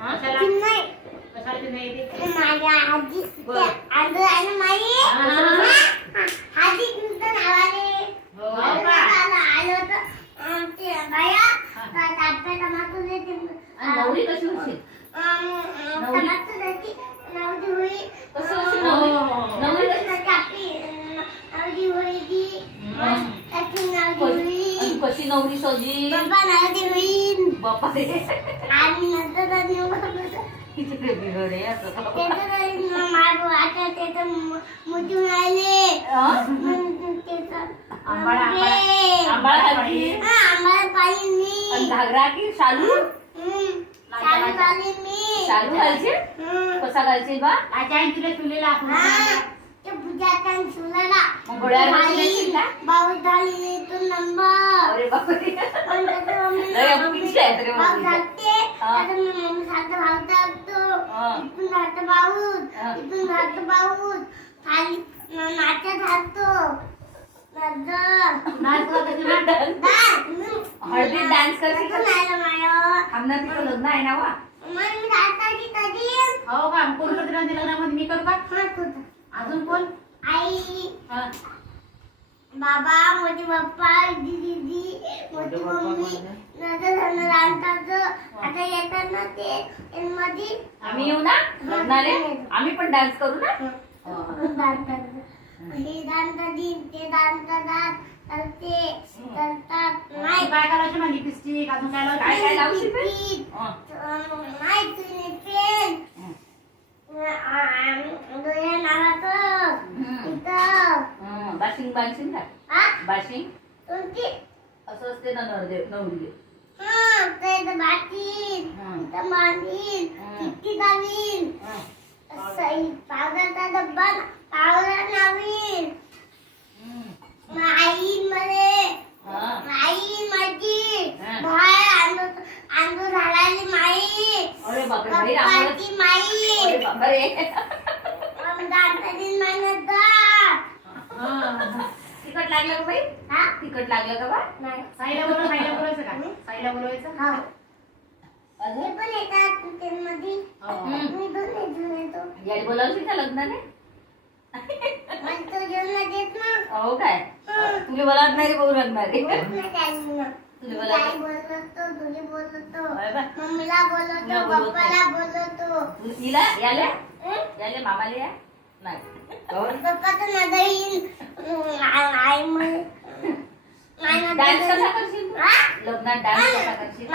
चला. कशाला नाही? माझ्या आजी बरं. आजो आहे ना माई हा, हा, हा. आजी तुमचं नावाने हो का? आलं होतं अं, ते बाया तर ताटं टमाटर देते. आणि नवरी कशी होशील अं, अं, नवरी? टमाटर देते. नवरी होई. कसं होशील हो, नवरी हो, हो. नवरी कशी त्याची आपली, अं, नवरी होई ती. हं. त्याची नवरी कशी- नवरी बाबा. बापा रे आणि नंतर आणि मग- किती प्रेमी ग रे असं का? त्याचं मागं आता त्याचं मु- मुतून आले. हं? मग त्याचं- आंबाळा, ते- आंबाळा खाल्ली हा, आंबाळा पाहिजे आणि मी. घागरा की शालू हम्म. शालू मी. शालू घालशील. कसा घालशील बा आजी आई तुला आपण हा. मग घालून झाली. का? तो नंबर बापरे आहेत रे मम्मी. हा. हा. हा. हळदीत डान्स करशील का? आमना तिचं लग्न आहे ना वा हो का कोण करते लग्नामध्ये मी करू का अजून कोण आई हा. बाबा मोठी पप्पा दीदी दीदी मोठी मम्मी नंतर झालं रांताचं आता येतात ना ते मध्ये. आम्ही येऊ ना? लग्नाले आम्ही पण डान्स करू ना? हे. दांत दिन ते दांत दात तर ते करतात. नाही काय करायचं मग लिपस्टिक अजून काय काय लावायचं काय लावशील. नाही तुम्ही पेन हं. डोळ्या नावाचं हं. इथं हं. बाशिंग बांधशील का हा बाशिंग तुमची असं असते ना नवरदेव नवरी हा ते इथं बाटीन हं. इथं बांधीन हं. किती दावीन हं. सही पावडरचा डब्बा पावडर नावीन हं. आई मध्ये हं. आई माझी हं. बाहेर अंदूर अंदूर घालायली माई अरे बापरे माई अरे बापरे. लागलं का बाई? हा. तिकट लागलं का बा? नाही. साईला बोलव साईला बोलवायचं का? साईला बोलवायचं? हा. ते अजून पण येतात मध्ये हो. मी पण घेऊन येतो. यायला बोलावशील का लग्नाने पण तो घेऊन येत ना हो काय? तुला बोलावत नाही बोलू लागणार बोलत नाही काही ना. तुला ताई बोलावत बोलतो तुझी बोलतो होय बा. मम्मीला तुला बोलतो बोलवत पप्पाला बोलतो याले? याले मामाले या? डान्स कसा करशील? हा? लग्नात डान्स कसा करशील?